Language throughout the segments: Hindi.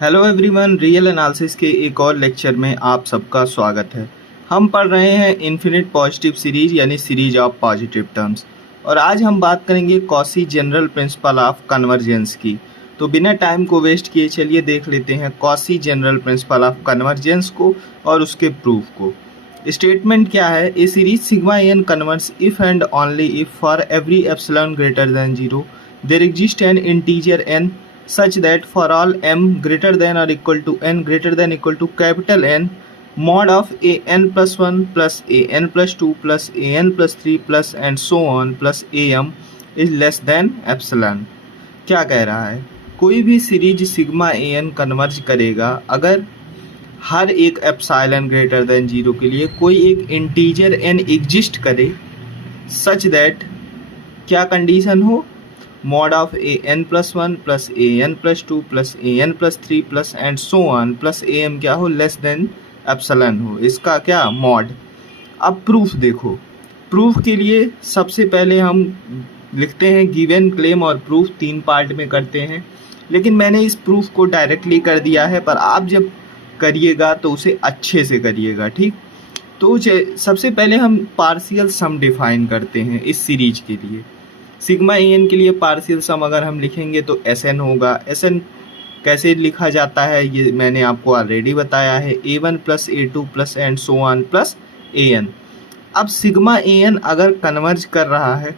हेलो एवरीवन, रियल एनालिसिस के एक और लेक्चर में आप सबका स्वागत है। हम पढ़ रहे हैं इन्फिनिट पॉजिटिव सीरीज यानी सीरीज ऑफ पॉजिटिव टर्म्स, और आज हम बात करेंगे quasi general principle of convergence की। तो बिना टाइम को वेस्ट किए चलिए देख लेते हैं Cauchy general principle of convergence को और उसके प्रूफ को। स्टेटमेंट क्या है? A series sigma N converges if and only if for every epsilon greater than zero there exist an integer N such that for all m greater than or equal to n greater than equal to capital N, mod of a n plus 1 plus a n plus 2 plus a n plus 3 plus and so on plus am is less than epsilon। क्या कह रहा है? कोई भी series sigma A N converge करेगा अगर हर एक एप्सिलॉन ग्रेटर देन जीरो के लिए कोई एक इंटीजर एन एग्जिस्ट करे, सच दैट क्या कंडीशन हो? mod of a n plus 1 plus a n plus 2 plus a n plus 3 plus and so on plus a m क्या हो? लेस देन एप्सिलॉन हो। इसका क्या? मॉड। अब प्रूफ देखो। प्रूफ के लिए सबसे पहले हम लिखते हैं गिवन, क्लेम और प्रूफ, 3 पार्ट में करते हैं, लेकिन मैंने इस प्रूफ को डायरेक्टली कर दिया है, पर आप जब करिएगा तो उसे अच्छे से करिएगा, ठीक? तो सबसे पहले हम पार्शियल सम डिफाइन करते हैं इस सीरीज के लिए। सिग्मा ए एन के लिए पार्शियल सम अगर हम लिखेंगे तो एस एन होगा। एस एन कैसे लिखा जाता है ये मैंने आपको ऑलरेडी बताया है, A one plus A two plus and so on plus A N. अब सिग्मा ए एन अगर कन्वर्ज कर रहा है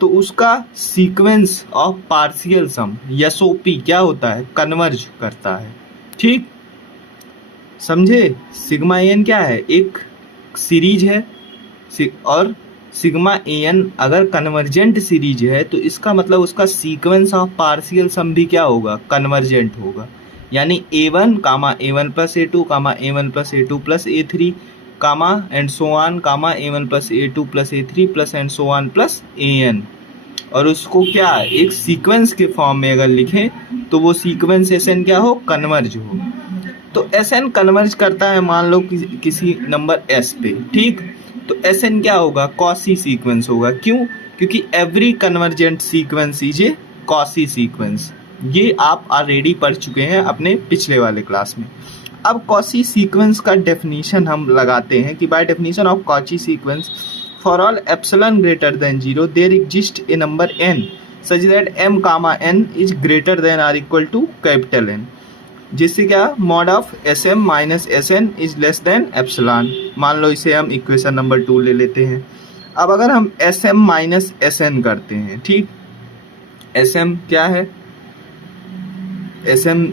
तो उसका sequence of partial sum S O P क्या होता है? कन्वर्ज करता है, ठीक? समझे? सिग्मा ए एन क्या है? एक सीरीज है, और सिग्मा ए एन अगर कन्वर्जेंट सीरीज है तो इसका मतलब उसका सीक्वेंस ऑफ पार्शियल सम भी क्या होगा? कन्वर्जेंट होगा। यानी A one comma A one plus A two comma A one plus A two plus A three comma and so on comma A one plus A two plus A three plus and so on plus A N, और उसको क्या एक सीक्वेंस के फॉर्म में अगर लिखें तो वो सीक्वेंस एस एन क्या हो? कन्वर्ज हो। तो एस एन कन्वर्ज करता है मान लो किसी नंबर एस पे, ठीक? तो एस एन क्या होगा? कॉसी सीक्वेंस होगा। क्यों? क्योंकि every convergent sequence is a quasi sequence. ये आप ऑलरेडी पढ़ चुके हैं अपने पिछले वाले क्लास में। अब कॉसी सीक्वेंस का डेफिनेशन हम लगाते हैं कि by definition of Cauchy sequence for all epsilon greater than zero there exist a number N such that M comma N is greater than or equal to capital N, जिससे क्या? Mod of S M minus S N is less than epsilon. मान लो इसे हम इक्वेशन नंबर 2 ले लेते हैं। अब अगर हम S M minus S N करते हैं, ठीक? एस एम क्या है? एस एम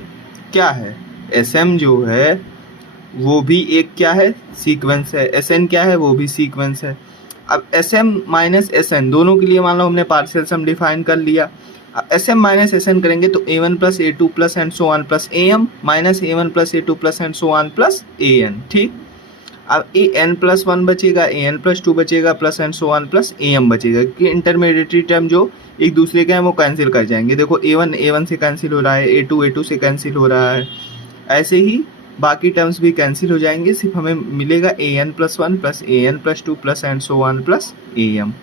क्या है? एस एम जो है वो भी एक क्या है? सीक्वेंस है। एस एन क्या है? वो भी सीक्वेंस है। अब S M minus S N दोनों के लिए मान लो हमने पार्शियल सम डिफाइन कर लिया। S M minus S N करेंगे तो A one plus A two plus and so on plus A M minus A one plus A two plus and so on plus A N, ठीक? अब ए एन प्लस वन बचेगा, ए एन प्लस टू बचेगा, plus and so on plus A M बचेगा, क्योंकि इंटरमीडिएटरी टर्म जो एक दूसरे के हैं वो कैंसिल कर जाएंगे। देखो ए वन से कैंसिल हो रहा है, ए टू से कैंसिल हो रहा है, ऐसे ही बाकी टर्म्स भी कैंसिल हो जाएंगे। सिर्फ हमें मिलेगा A N plus one plus A N plus two plus and so on plus A M.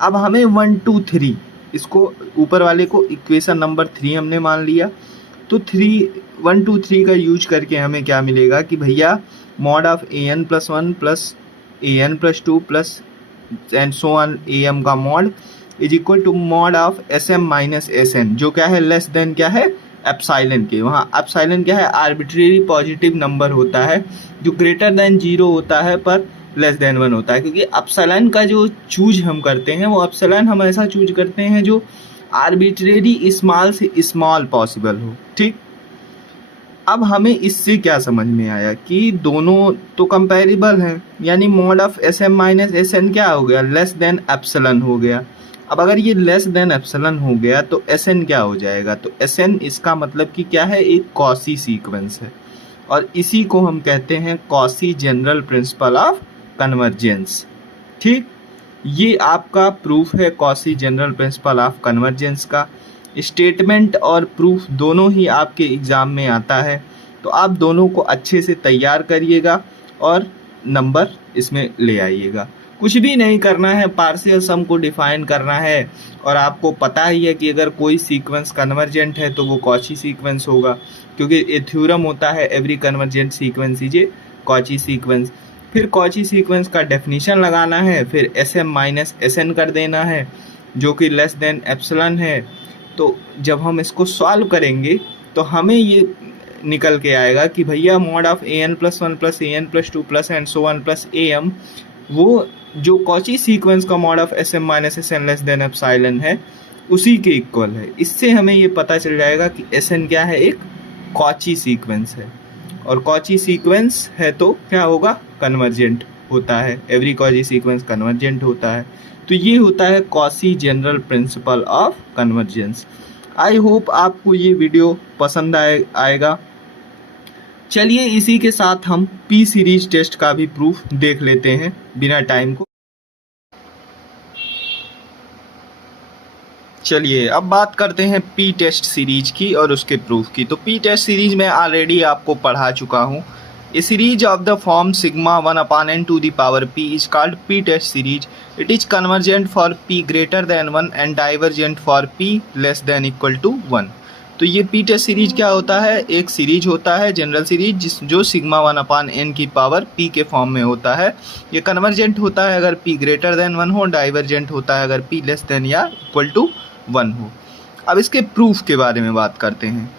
अब हमें 1 2 3 इसको ऊपर वाले को इक्वेशन नंबर 3 हमने मान लिया, तो 1 2 3 का यूज करके हमें क्या मिलेगा कि भैया mod of A N plus one plus A N plus two plus and so on A M का mod is equal to mod of S M minus S N, जो क्या है? लेस देन क्या है? एप्सिलॉन के। वहाँ एप्सिलॉन क्या है? आर्बिट्रेरी पॉजिटिव नंबर होता है जो ग्रेटर देन जीरो होता है पर लेस देन 1 होता है, क्योंकि एप्सिलॉन का जो चूज हम करते हैं वो एप्सिलॉन हम ऐसा चूज करते हैं जो आर्बिट्रेरी स्मॉल से स्मॉल पॉसिबल हो, ठीक? अब हमें इससे क्या समझ में आया कि दोनों तो कंपेरेबल हैं, यानी mod of S M minus S N क्या हो गया? लेस देन एप्सिलॉन हो गया। अब अगर ये लेस देन एप्सिलॉन हो गया तो एस एन क्या हो जाएगा? तो एस एन इसका मतलब कि क्या है? एक कॉसी सीक्वेंस है, और इसी को हम कहते हैं Cauchy general principle of convergence, ठीक? ये आपका प्रूफ है quasi general principle of convergence का। स्टेटमेंट और प्रूफ दोनों ही आपके एग्ज़ाम में आता है, तो आप दोनों को अच्छे से तैयार करिएगा और नंबर इसमें ले आइएगा। कुछ भी नहीं करना है, पार्शियल सम को डिफाइन करना है। और आपको पता ही है कि अगर कोई सीक्वेंस कन्वर्जेंट है तो वो कॉची सीक्वेंस होगा, क्योंकि ये थ्योरम होता है every convergent sequence is a Cauchy sequence. फिर कॉची सीक्वेंस का डेफिनेशन लगाना है, फिर SM माइनस SN कर देना है जो कि लेस देन एप्सिलॉन है। तो जब हम इसको सॉल्व करेंगे तो हमें ये निकल के आएगा कि भैया mod of AN+1 plus AN+2 plus and so on plus AM वो जो कॉची सीक्वेंस का mod of SM minus SN less than epsilon है उसी के इक्वल है। इससे हमें ये पता चल जाएगा कि SN क्या है, एक कॉची सीक्वेंस है, और कॉची सीक्वेंस है तो क्या होगा, कन्वर्जेंट होता है। एवरी कॉची सीक्वेंस कन्वर्जेंट होता है। तो ये होता है Cauchy general principle of convergence. I hope आपको ये वीडियो पसंद आएगा। चलिए इसी के साथ हम पी सीरीज टेस्ट का भी प्रूफ देख लेते हैं बिना टाइम को। चलिए अब बात करते हैं पी टेस्ट सीरीज की और उसके प्रूफ की। तो पी टेस्ट सीरीज में ऑलरेडी आपको पढ़ा चुका हूँ। A series of the form sigma 1/n to the power p is called P test series. It is convergent for p greater than 1 and divergent for p less than equal to 1। तो ये पी टेस्ट सीरीज क्या होता है, एक सीरीज होता है जनरल सीरीज जो सिग्मा 1/n की पावर p के फॉर्म में होता है। ये कन्वर्जेंट होता है अगर p ग्रेटर देन 1 हो, डाइवर्जेंट होता है अगर p लेस देन या इक्वल टू 1 हो। अब इसके प्रूफ के बारे में बात करते हैं।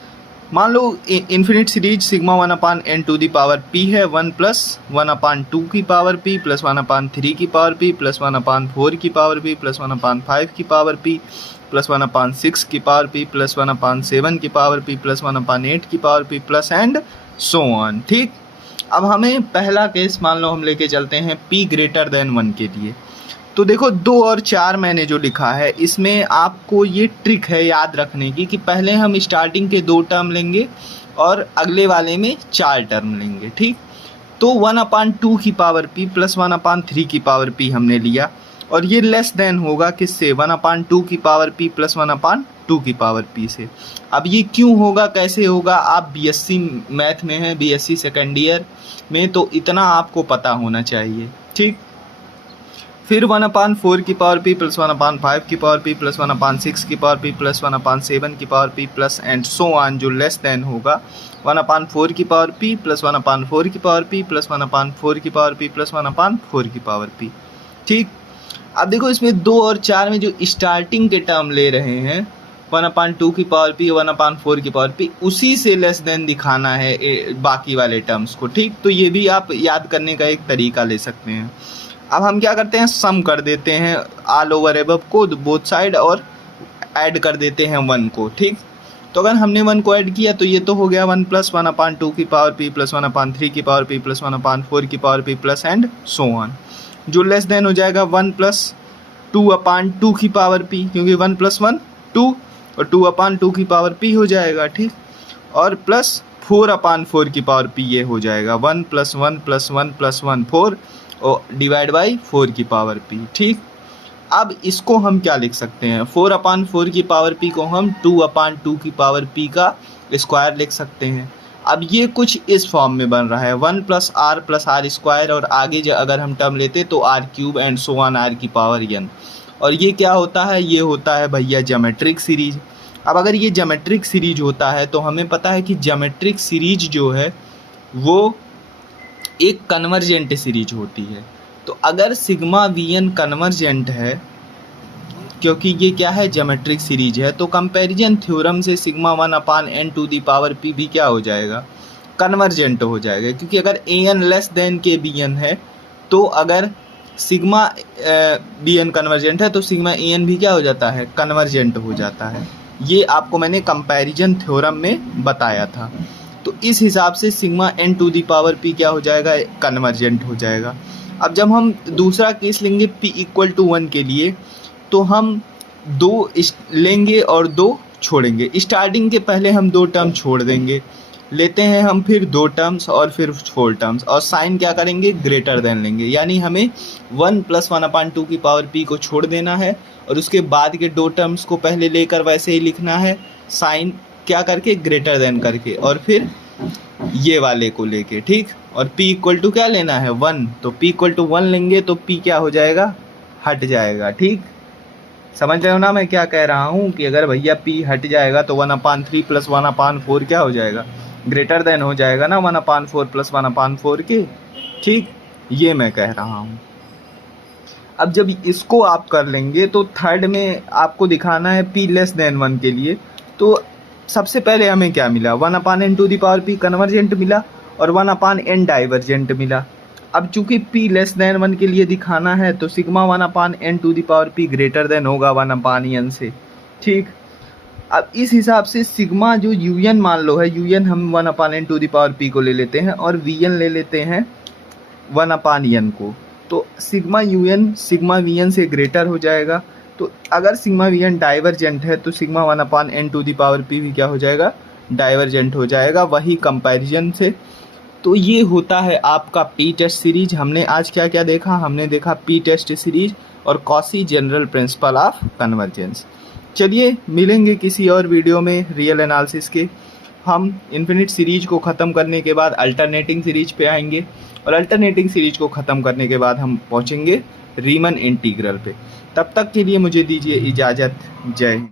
मान लो infinite series sigma 1/n to the power p है 1 प्लस 1/2 की पावर p प्लस 1/3 की पावर p प्लस 1/4 की पावर p प्लस 1/5 की पावर p प्लस 1/6 की पावर p प्लस 1/7 की पावर p प्लस 1/8 की power p plus and so on. ठीक, अब हमें पहला केस मान लो हम लेके चलते हैं p ग्रेटर देन 1 के लिए। तो देखो 2 और 4 मैंने जो लिखा है इसमें आपको ये ट्रिक है याद रखने की कि पहले हम स्टार्टिंग के 2 टर्म लेंगे और अगले वाले में 4 टर्म लेंगे। ठीक, तो 1/2 की पावर p प्लस 1/3 की पावर p हमने लिया और ये लेस देन होगा किससे, 1/2 की पावर p प्लस 1/2 की पावर p से। अब ये क्यों होगा, कैसे होगा, आप BSc मैथ में हैं, BSc सेकेंड ईयर में, तो इतना आपको पता होना चाहिए। ठीक, फिर 1/4 की पावर p प्लस 1/5 की पावर p प्लस 1/6 की पावर p प्लस 1/7 की power p plus and so on जो लेस देन होगा 1/4 की पावर p प्लस 1/4 की पावर p प्लस 1/4 की पावर p प्लस 1/4 की पावर p। ठीक, अब देखो इसमें 2 और 4 में जो स्टार्टिंग के टर्म ले रहे हैं 1/2 की पावर p 1/4 की पावर p उसी से लेस देन दिखाना है बाकी वाले टर्म्स को। ठीक, तो ये भी आप याद करने का एक तरीका ले सकते हैं। अब हम क्या करते हैं, सम कर देते हैं ऑल ओवर एबव को बोथ साइड और ऐड कर देते हैं 1 को। ठीक, तो अगर हमने 1 को ऐड किया तो ये तो हो गया 1 प्लस 1/2 की पावर p प्लस 1/3 की पावर p प्लस 1/4 की power p plus and so on जो लेस देन हो जाएगा 1 प्लस 2/2 की पावर p, क्योंकि 1 प्लस 1 2 और 2/2 की पावर p हो जाएगा। ठीक, और प्लस 4/4 की पावर p ये हो जाएगा 1 प्लस 1 प्लस 1 प्लस 1 4 और डिवाइड बाई 4 की पावर p। ठीक, अब इसको हम क्या लिख सकते हैं, 4/4 की पावर p को हम 2/2 की पावर p का स्क्वायर लिख सकते हैं। अब ये कुछ इस फॉर्म में बन रहा है 1 प्लस r स्क्वायर और आगे अगर हम टर्म लेते तो r³ and so on r की पावर n। और ये क्या होता है, ये होता है भैया ज्योमेट्रिक सीरीज। अब अगर ये ज्योमेट्रिक सीरीज होता है तो हमें पता है कि ज्योमेट्रिक सीरीज जो है वो एक कन्वर्जेंट सीरीज होती है। तो अगर सिग्मा Vn कन्वर्जेंट है, क्योंकि ये क्या है ज्योमेट्रिक सीरीज है, तो कंपैरिजन थ्योरम से sigma 1/n to the power p भी क्या हो जाएगा, कन्वर्जेंट हो जाएगा। क्योंकि अगर an लेस देन के Bn है तो अगर सिग्मा Bn कन्वर्जेंट है तो सिग्मा An भी क्या हो जाता है, कन्वर्जेंट हो जाता है। ये आपको मैंने कंपैरिजन थ्योरम में बताया था। तो इस हिसाब से sigma n to the power p क्या हो जाएगा, कन्वर्जेंट हो जाएगा। अब जब हम दूसरा केस लेंगे p इक्वल टू 1 के लिए तो हम 2 लेंगे और 2 छोड़ेंगे। स्टार्टिंग के पहले हम 2 टर्म छोड़ देंगे, लेते हैं हम फिर 2 टर्म्स और फिर 4 टर्म्स और साइन क्या करेंगे, ग्रेटर देन लेंगे। यानी हमें 1 प्लस 1/2 की पावर p को छोड़ देना है और उसके बाद के 2 टर्म्स को पहले लेकर वैसे ही लिखना है, साइन क्या करके, ग्रेटर देन करके, और फिर ये वाले को लेके, ठीक। और p इक्वल टू क्या लेना है 1, तो p इक्वल टू 1 लेंगे तो p क्या हो जाएगा, हट जाएगा, ठीक। समझ रहे हो ना मैं क्या कह रहा हूँ कि अगर भैया p हट जाएगा तो 1/3 प्लस 1/4 क्या हो जाएगा, ग्रेटर देन हो जाएगा ना 1/4 प्लस 1/4 के, ठीक। ये मैं कह रहा हूँ। अब जब इसको आप कर लेंगे तो थर्ड में आपको दिखाना है p लेस देन 1 के लिए। तो सबसे पहले हमें क्या मिला, 1/n⁻p कन्वर्जेंट मिला और 1/n डाइवर्जेंट मिला। अब चूंकि p लेस देन 1 के लिए दिखाना है तो सिग्मा 1/n⁻p ग्रेटर देन होगा 1/n से, ठीक। अब इस हिसाब से सिग्मा जो un मान लो है, un हम 1/n⁻p को ले लेते हैं और vn ले लेते हैं 1/n को, तो सिग्मा un सिग्मा vn से ग्रेटर हो जाएगा। तो अगर सिग्मा vn डाइवर्जेंट है तो सिग्मा 1/n⁻p भी क्या हो जाएगा, डाइवर्जेंट हो जाएगा, वही कंपैरिजन से। तो ये होता है आपका पी टेस्ट सीरीज। हमने आज क्या क्या देखा, हमने देखा पी टेस्ट सीरीज और quasi general principle of convergence. चलिए मिलेंगे किसी और वीडियो में रियल एनालिसिस के। हम इन्फिनिट सीरीज को ख़त्म करने के बाद अल्टरनेटिंग सीरीज पे आएंगे और अल्टरनेटिंग सीरीज को ख़त्म करने के बाद हम पहुंचेंगे रीमन इंटीग्रल पे। तब तक के लिए मुझे दीजिए इजाज़त। जय हिंद।